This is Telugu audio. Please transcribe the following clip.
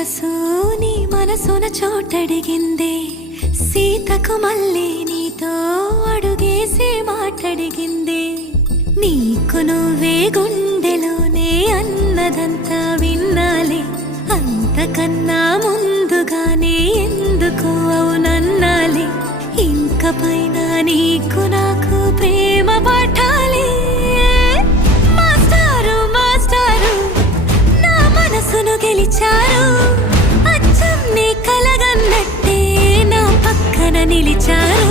మనసు నీ మనసున చోటడిగిందే సీతకు మళ్ళీ నీతో అడుగేసి మాటడిగిందే నీకు నువ్వే గుండెలోనే అన్నదంతా విన్నాలే అంతకన్నా ముందుగానే ఎందుకు అవునన్నాలే ఇంక పైన నీకు నాకు ప్రేమ పాఠాలే మాస్టారు మాస్టారు నా మనసును గెలిచారు అచ్చం నీ కలగన్నట్టే నా పక్కన నిలిచారు